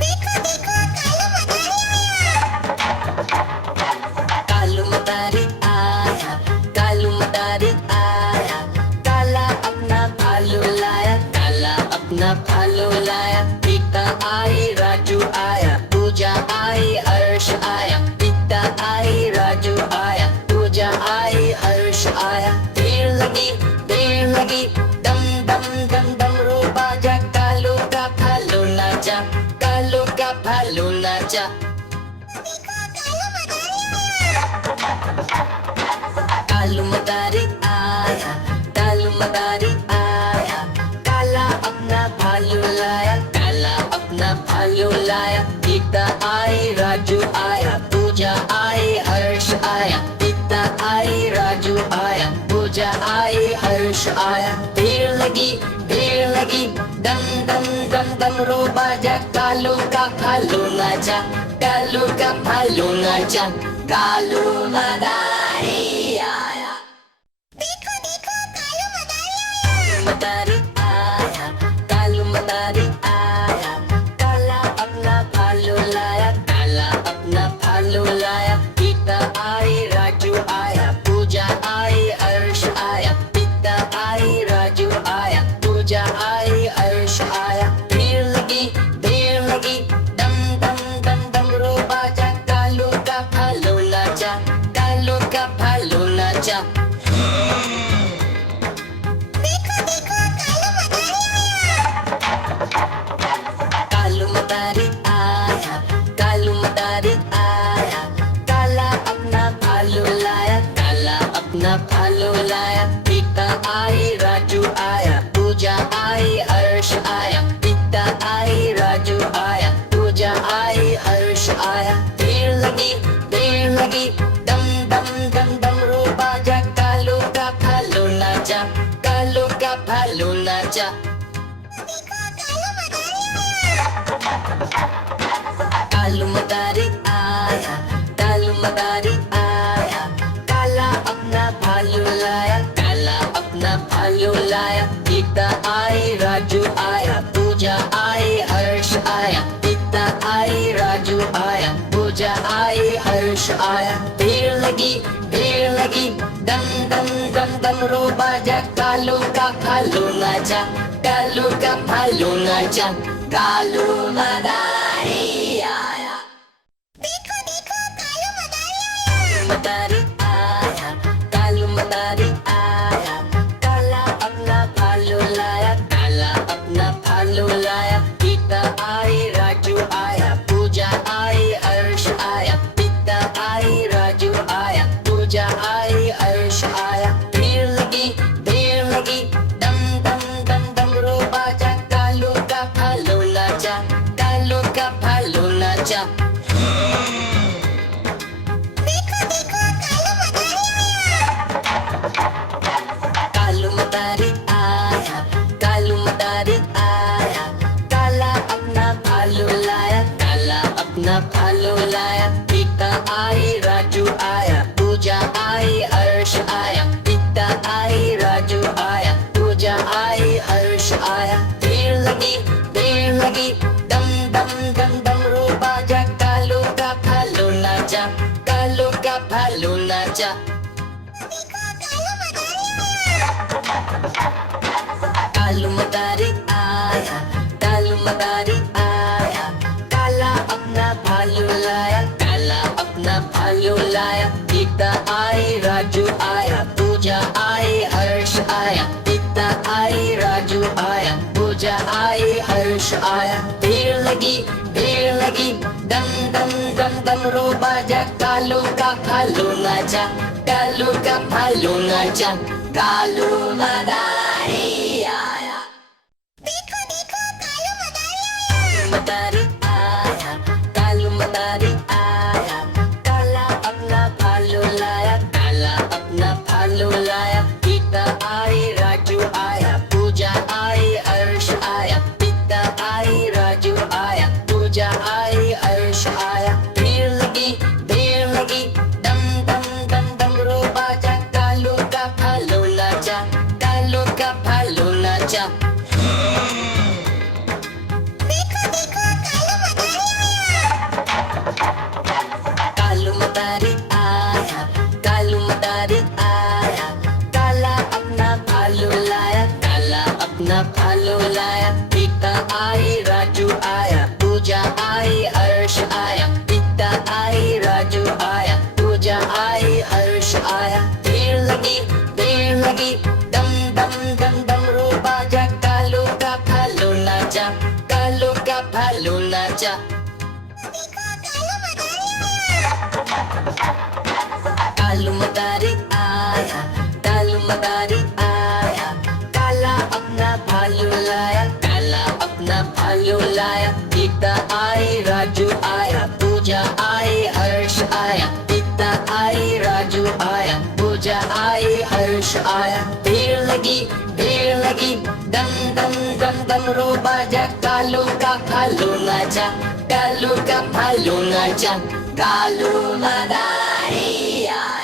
देखो देखो कालू मदारी आया, कालू मदारी आया, काला अपना भालू लाया, काला अपना भालू लाया। पीता आई राजू आया, पूजा आई हर्ष आया, पीता आई राजू आया, पूजा आई हर्ष आया। देर लगी दम दम दम दम रो बाजा, कालू का भालू नाचा, कालू का भालू नाचा। कालू मदारी आया, कालू मदारी आया, काला अपना भालू लाया, काला अपना भालू लाया। पीता आई राजू आया, पूजा आई हर्ष आया, पीता आई राजू आया, पूजा आई हर्ष आया। देर लगी दम दम दम दम रो बाजा, कालू का भालू नाचा, कालू का भालू नाचा। कालू मदारी आया, देखो देखो कालू मदारी आया, कालू मदारी आया, काला अपना भालू लाया, काला अपना भालू लाया। पीता आई राजू आया, पूजा आई हर्ष आया, पीता आई राजू आया, पूजा आई हर्ष आया। देर लगी दम दम दम दम रो बाजा, कालू का भालू नाचा, कालू का भालू नाचा। देखो देखो कालू मदारी आया, कालू मदारी आया, काला अपना भालू लाया, काला अपना भालू लाया। पीता आई राजू आया, पूजा आई हर्ष आया, पीता आई राजू आया, पूजा आई हर्ष आया। देर लगी दम दम दम दम रो बाजा, कालू का भालू नाचा, कालू का भालू नाचा। कालू मदारी आया, कालू मदारी आया, काला अपना भालू लाया, काला अपना भालू लाया। पीता आई राजू आया, पूजा आई हर्ष आया, पीता आई राजू आया, पूजा आई हर्ष आया। देर लगी दम दम दम दम रो बाजा, कालू का भालू नाचा, कालू का भालू नाचा। कालू मदारी आया, देखो देखो मदारी आया, कालू मदारी आया, काला अपना भालू लाया, काला अपना भालू लाया। पीता आई राजू आया, पूजा आई हर्ष आया, पीता आई राजू आया, पूजा आई हर्ष आया। देर लगी दम दम दम दम रो बाजा, कालू का भालू नाचा, कालू का भालू नाचा। देखो देखो कालू मदारी आया, कालू मदारी आया, काला अपना भालू लाया, काला अपना भालू लाया। पीता आई राजू आया, पूजा आई हर्ष आया, पीता आई राजू आया, पूजा आई हर्ष आया। देर लगी दम दम दम दम रो बाजा, कालू का भालू नाचा, कालू का भालू नाचा। कालू मदारी आया, कालू मदारी आया, काला अपना भालू लाया, काला अपना भालू लाया। पीता आई राजू आया, पूजा आई हर्ष आया, पीता आई राजू आया, पूजा आई हर्ष आया। देर लगी दम दम दम दम रो बाजा, कालू का भालू नाचा, कालू का भालू नाचा। कालू मदारी आया, देखो देखो मदारी आया, कालू मदारी आया, काला अपना भालू लाया, काला अपना भालू लाया। पीता आई राजू आया, पूजा आई हर्ष आया, पीता आई राजू आया, पूजा आई हर्ष आया। देर लगी दम दम दम दम रो बाजा, कालू का भालू नाचा, कालू का भालू नाचा। आई राजू आया, पूजा आई हर्ष आया, पिता आई राजू आया, पूजा आई हर्ष आया। भीड़ लगी डम डम डम डमरू बाजा, कालू का भालू नाचा, कालू का भालू नाचा। कालू मदारी आया, कालू मदारी आया, काला अपना भालू लाया, काला अपना भालू लाया। पिता आई राजू आया, पूजा आई हर्ष आया, पिता आई राजू आया, पूजा आई हर्ष आया। भीड़ लगी डम डम डम डमरू बाजा, कालू का भालू नाचा, कालू का भालू नाचा। कालू मदारी आया।